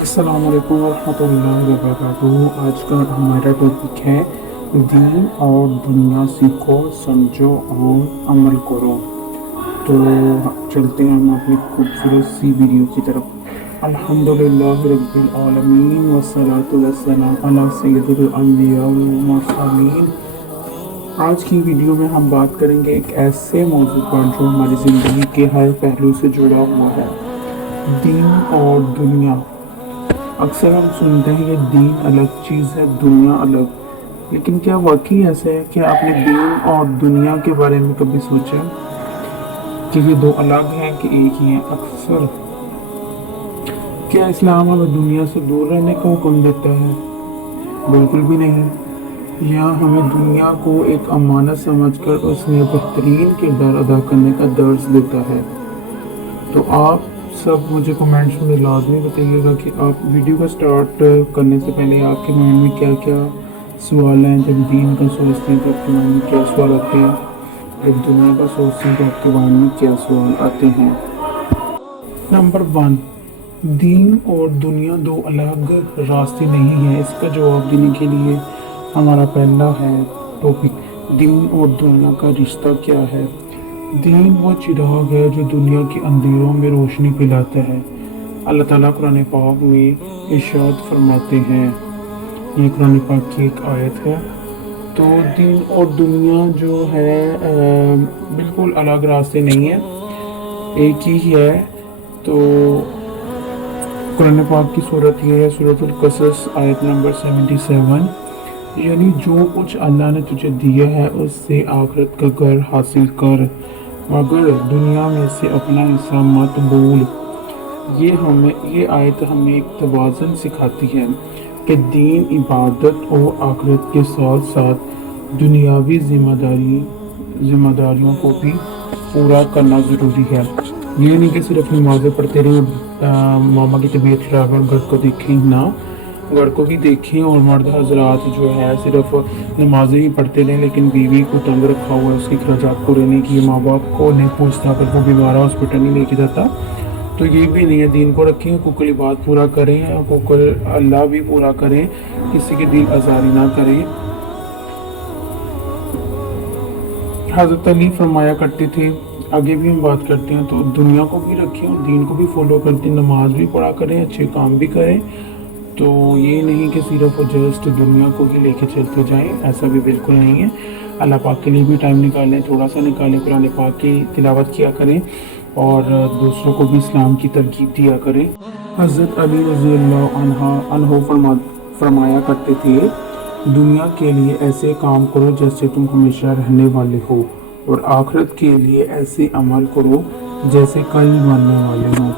السلام علیکم ورحمۃ اللہ وبرکاتہ۔ آج کا ہمارا ٹاپک ہے دین اور دنیا، سیکھو سمجھو اور عمل کرو۔ تو چلتے ہیں ہم اپنی خوبصورت سی ویڈیو کی طرف۔ الحمدللہ رب العالمین والصلاة والسلام علی سید الانبیاء والمرسلین۔ آج کی ویڈیو میں ہم بات کریں گے ایک ایسے موضوع پر جو ہماری زندگی کے ہر پہلو سے جڑا ہوا ہے، دین اور دنیا۔ اکثر ہم سنتے ہیں کہ دین الگ چیز ہے، دنیا الگ، لیکن کیا واقعی ایسا ہے کہ آپ نے دین اور دنیا کے بارے میں کبھی سوچا کہ یہ دو الگ ہیں کہ ایک ہی ہیں؟ اکثر کیا اسلام ہمیں دنیا سے دور رہنے کا حکم دیتا ہے؟ بالکل بھی نہیں۔ یہاں ہمیں دنیا کو ایک امانت سمجھ کر اس میں بہترین کردار ادا کرنے کا درس دیتا ہے۔ تو آپ سب مجھے کمنٹس میں لازمی بتائیے گا کہ آپ ویڈیو کا سٹارٹ کرنے سے پہلے آپ کے مائنڈ میں کیا کیا سوال ہیں۔ جب دین کا سوچتے ہیں تو آپ کے مائنڈ میں کیا سوال آتے ہیں؟ جب دنیا کا سوچتے ہیں تو آپ کے مائنڈ میں کیا سوال آتے ہیں؟ نمبر 1، دین اور دنیا دو الگ راستے نہیں ہیں۔ اس کا جواب دینے کے لیے ہمارا پہلا ہے ٹاپک، دین اور دنیا کا رشتہ کیا ہے۔ دین وہ چراغ ہے جو دنیا کے اندھیروں میں روشنی پھیلاتا ہے۔ اللہ تعالیٰ قرآن پاک میں ارشاد فرماتے ہیں، یہ قرآن پاک کی ایک آیت ہے۔ تو دین اور دنیا جو ہے بالکل الگ راستے نہیں ہیں، ایک ہی ہے۔ تو قرآن پاک کی صورت یہ ہے، سورۃ القصص آیت نمبر 77، یعنی جو کچھ اللہ نے تجھے دیا ہے اس سے آخرت کا گھر حاصل کر، مگر دنیا میں سے اپنا حصہ مت بھول۔ یہ آیت ہمیں ایک توازن سکھاتی ہے کہ دین عبادت اور آخرت کے ساتھ ساتھ دنیاوی ذمہ داریوں کو بھی پورا کرنا ضروری ہے۔ یہ نہیں کہ صرف نمازیں پڑھتے رہیں، ماما کی طبیعت خراب ہے اور گھر کو دیکھیں، نہ، گھر کو بھی دیکھیں، اور مرد حضرات جو ہے صرف نمازیں ہی پڑھتے رہیں لیکن بیوی کو تنگ رکھا ہوا ہے، اس کے اخراجات پورے نہیں کیے، ماں باپ کو نہیں پوچھتا، اگر وہ بیمار ہے ہاسپٹل نہیں لے کے جاتا، تو یہ بھی نہیں ہے۔ دین کو رکھیں، حقوق العباد پورا کریں، حقوق اللہ بھی پورا کریں، کسی کے دل آزاری نہ کریں۔ حضرت علی فرمایا کرتے تھے، آگے بھی ہم بات کرتے ہیں، تو دنیا کو بھی رکھیں اور دین کو بھی فالو کرتے ہیں، نماز بھی پڑھا کریں، اچھے کام بھی کریں۔ تو یہ نہیں کہ صرف جسٹ دنیا کو ہی لے کے چلتے جائیں، ایسا بھی بالکل نہیں ہے۔ اللہ پاک کے لیے بھی ٹائم نکالیں، تھوڑا سا نکالیں، قرآن پاک کی تلاوت کیا کریں اور دوسروں کو بھی اسلام کی ترغیب دیا کریں۔ حضرت علی رضی اللہ عنہ فرمایا کرتے تھے، دنیا کے لیے ایسے کام کرو جیسے تم ہمیشہ رہنے والے ہو، اور آخرت کے لیے ایسے عمل کرو جیسے کل مرنے والے ہوں۔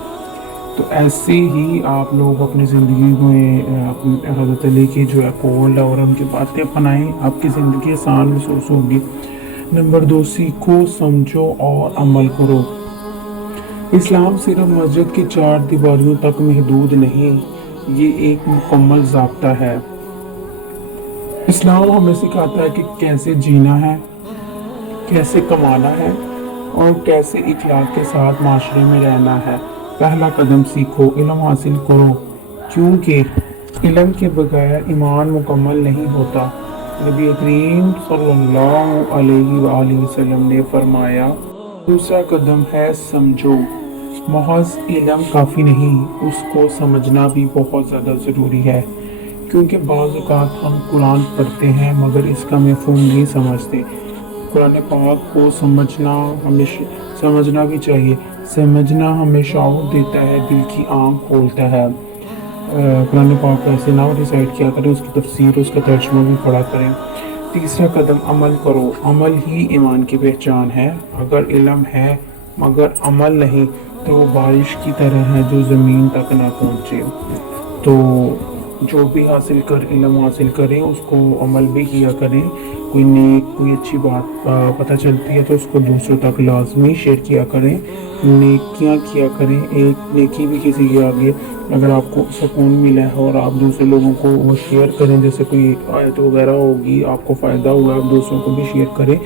تو ایسے ہی آپ لوگ اپنی زندگی میں حضرت علی کی جو ہے قول اور ان کی باتیں اپنائیں، آپ کی زندگی آسان محسوس ہوگی۔ نمبر 2، سیکھو سمجھو اور عمل کرو۔ اسلام صرف مسجد کی 4 دیواریوں تک محدود نہیں، یہ ایک مکمل ضابطہ ہے۔ اسلام ہمیں سکھاتا ہے کہ کیسے جینا ہے، کیسے کمانا ہے اور کیسے اخلاق کے ساتھ معاشرے میں رہنا ہے۔ پہلا قدم سیکھو، علم حاصل کرو، کیونکہ علم کے بغیر ایمان مکمل نہیں ہوتا۔ نبی کریم صلی اللہ علیہ وآلہ وسلم نے فرمایا، دوسرا قدم ہے سمجھو۔ محض علم کافی نہیں، اس کو سمجھنا بھی بہت زیادہ ضروری ہے، کیونکہ بعض اوقات ہم قرآن پڑھتے ہیں مگر اس کا مفہوم نہیں سمجھتے۔ قرآن پاک کو سمجھنا بھی چاہیے۔ سمجھنا ہمیں شعور دیتا ہے، دل کی آنکھ کھولتا ہے۔ قرآن پاک ایسے نہ ریسائٹ کیا کریں، اس کی تفسیر، اس کا ترجمہ بھی پڑھا کریں۔ تیسرا قدم عمل کرو، عمل ہی ایمان کی پہچان ہے۔ اگر علم ہے مگر عمل نہیں تو وہ بارش کی طرح ہے جو زمین تک نہ پہنچے۔ تو جو بھی علم حاصل کریں اس کو عمل بھی کیا کریں۔ کوئی اچھی بات پتہ چلتی ہے تو اس کو دوسروں تک لازمی شیئر کیا کریں، نیکیاں کیا کریں۔ ایک نیکی بھی کسی کے آگے اگر آپ کو سکون ملا ہے اور آپ دوسرے لوگوں کو وہ شیئر کریں، جیسے کوئی آیت وغیرہ ہوگی، آپ کو فائدہ ہوا، آپ دوسروں کو بھی شیئر کریں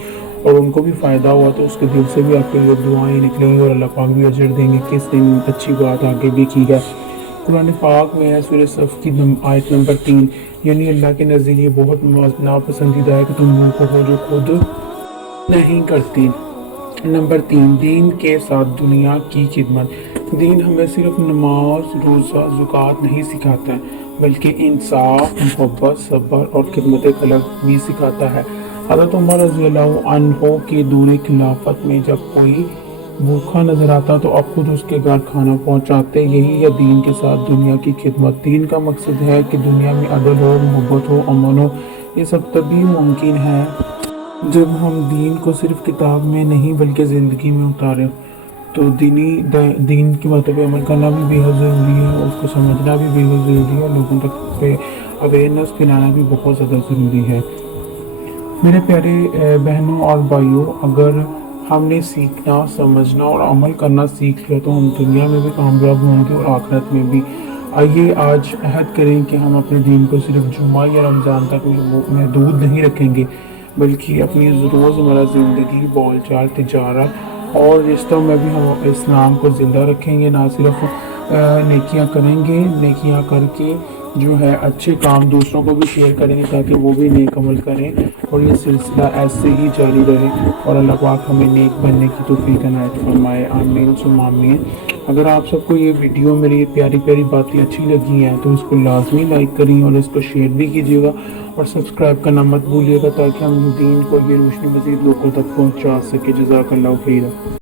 اور ان کو بھی فائدہ ہوا، تو اس کے دل سے بھی آپ کے لیے دعائیں نکلیں گی اور اللہ پاک بھی اجر دیں گے کہ اس نے اچھی بات آگے بھی کی ہے۔ قرآن پاک میں ہے سورہ صف کی آیت نمبر 3، یعنی اللہ کے نزدیک یہ بہت ناپسندیدہ ہے کہ تم وہ کہو جو خود نہیں کرتی۔ نمبر 3، دین کے ساتھ دنیا کی خدمت۔ دین ہمیں صرف نماز، روزہ، زکوٰۃ نہیں سکھاتا ہے بلکہ انصاف، محبت، صبر اور خدمت خلق بھی سکھاتا ہے۔ حضرت عمر رضی اللہ عنہ کے دور خلافت میں جب کوئی بھوکا نظر آتا تو آپ خود اس کے گھر کھانا پہنچاتے۔ یہی ہے دین کے ساتھ دنیا کی خدمت۔ دین کا مقصد ہے کہ دنیا میں عدل ہو، محبت ہو، امن ہو۔ یہ سب تبھی ممکن ہے جب ہم دین کو صرف کتاب میں نہیں بلکہ زندگی میں اتاریں۔ تو دین کی باتوں پہ عمل کرنا بھی بے حد ضروری ہے، اس کو سمجھنا بھی بے حد ضروری ہے، لوگوں تک پہ اویئرنیس پھیلانا بھی بہت زیادہ ضروری ہے۔ میرے پیارے بہنوں اور بھائیوں، اگر ہم نے سیکھنا، سمجھنا اور عمل کرنا سیکھ لیا تو ہم دنیا میں بھی کامیاب ہوں گے اور آخرت میں بھی۔ آئیے آج عہد کریں کہ ہم اپنے دین کو صرف جمعہ یا رمضان تک محدود نہیں رکھیں گے بلکہ اپنی روزمرہ زندگی، بول چال، تجارت اور رشتوں میں بھی ہم اسلام کو زندہ رکھیں گے۔ نہ صرف نیکیاں کریں گے، نیکیاں کر کے جو ہے اچھے کام دوسروں کو بھی شیئر کریں گے تاکہ وہ بھی نیک عمل کریں اور یہ سلسلہ ایسے ہی جاری رہے اور اللہ پاک ہمیں نیک بننے کی توفیق عنایت فرمائے، آمین ثم آمین۔ اگر آپ سب کو یہ ویڈیو میری پیاری پیاری باتیں اچھی لگی ہیں تو اس کو لازمی لائک کریں اور اس کو شیئر بھی کیجیے گا اور سبسکرائب کرنا مت بھولیے گا تاکہ ہم دین کو یہ روشنی مزید لوگوں تک پہنچا سکے۔ جزاک اللہ خیر۔